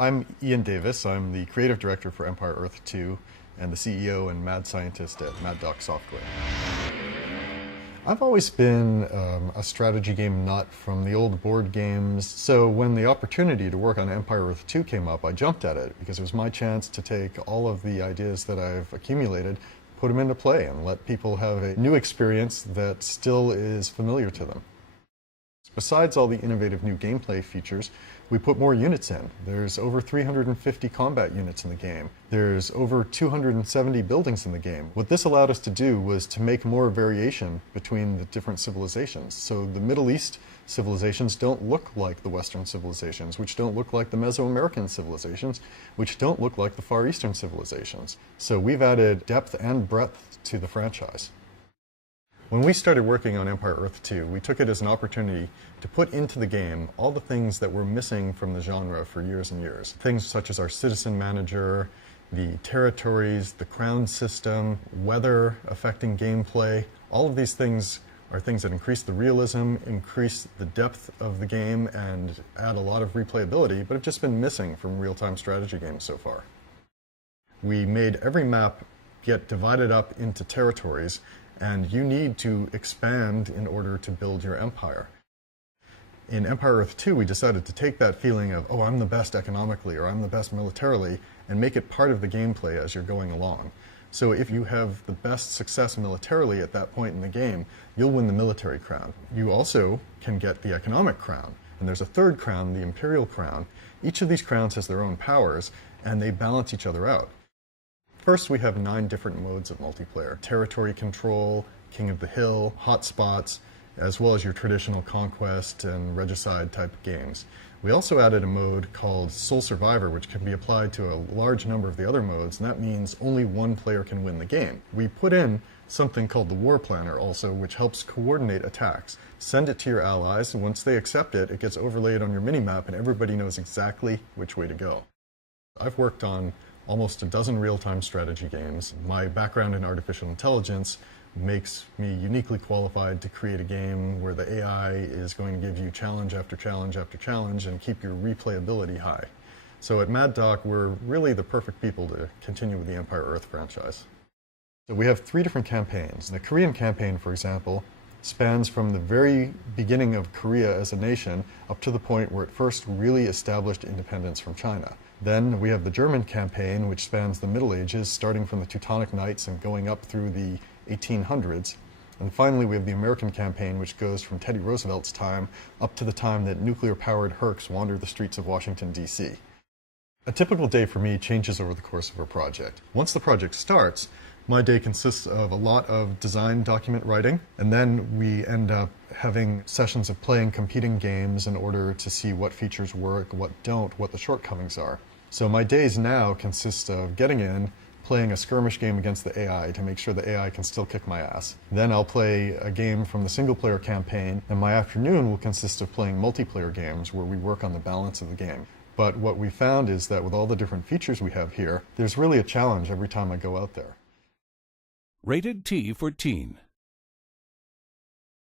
I'm Ian Davis. I'm the creative director for Empire Earth 2 and the CEO and mad scientist at Mad Dog Software. I've always been a strategy game nut from the old board games, so when the opportunity to work on Empire Earth 2 came up, I jumped at it because it was my chance to take all of the ideas that I've accumulated, put them into play, and let people have a new experience that still is familiar to them. Besides all the innovative new gameplay features, we put more units in. There's over 350 combat units in the game. There's over 270 buildings in the game. What this allowed us to do was to make more variation between the different civilizations. So the Middle East civilizations don't look like the Western civilizations, which don't look like the Mesoamerican civilizations, which don't look like the Far Eastern civilizations. So we've added depth and breadth to the franchise. When we started working on Empire Earth 2, we took it as an opportunity to put into the game all the things that were missing from the genre for years and years. Things such as our citizen manager, the territories, the crown system, weather affecting gameplay. All of these things are things that increase the realism, increase the depth of the game, and add a lot of replayability, but have just been missing from real-time strategy games so far. We made every map get divided up into territories, and you need to expand in order to build your empire. In Empire Earth 2, we decided to take that feeling of, oh, I'm the best economically, or I'm the best militarily, and make it part of the gameplay as you're going along. So if you have the best success militarily at that point in the game, you'll win the military crown. You also can get the economic crown. And there's a third crown, the imperial crown. Each of these crowns has their own powers, and they balance each other out. First, we have 9 different modes of multiplayer: territory control, king of the hill, hotspots, as well as your traditional conquest and regicide type games. We also added a mode called Sole Survivor, which can be applied to a large number of the other modes, and that means only one player can win the game. We put in something called the War Planner also, which helps coordinate attacks. Send it to your allies, and once they accept it, it gets overlaid on your minimap, and everybody knows exactly which way to go. I've worked on almost a dozen real-time strategy games. My background in artificial intelligence makes me uniquely qualified to create a game where the AI is going to give you challenge after challenge after challenge and keep your replayability high. So at Mad Dog, we're really the perfect people to continue with the Empire Earth franchise. So we have 3 different campaigns. The Korean campaign, for example, spans from the very beginning of Korea as a nation up to the point where it first really established independence from China. Then we have the German campaign, which spans the Middle Ages, starting from the Teutonic Knights and going up through the 1800s. And finally, we have the American campaign, which goes from Teddy Roosevelt's time up to the time that nuclear-powered Hercs wandered the streets of Washington, D.C. A typical day for me changes over the course of a project. Once the project starts, my day consists of a lot of design document writing, and then we end up having sessions of playing competing games in order to see what features work, what don't, what the shortcomings are. So my days now consist of getting in, playing a skirmish game against the AI to make sure the AI can still kick my ass. Then I'll play a game from the single-player campaign, and my afternoon will consist of playing multiplayer games where we work on the balance of the game. But what we found is that with all the different features we have here, there's really a challenge every time I go out there. Rated T for Teen.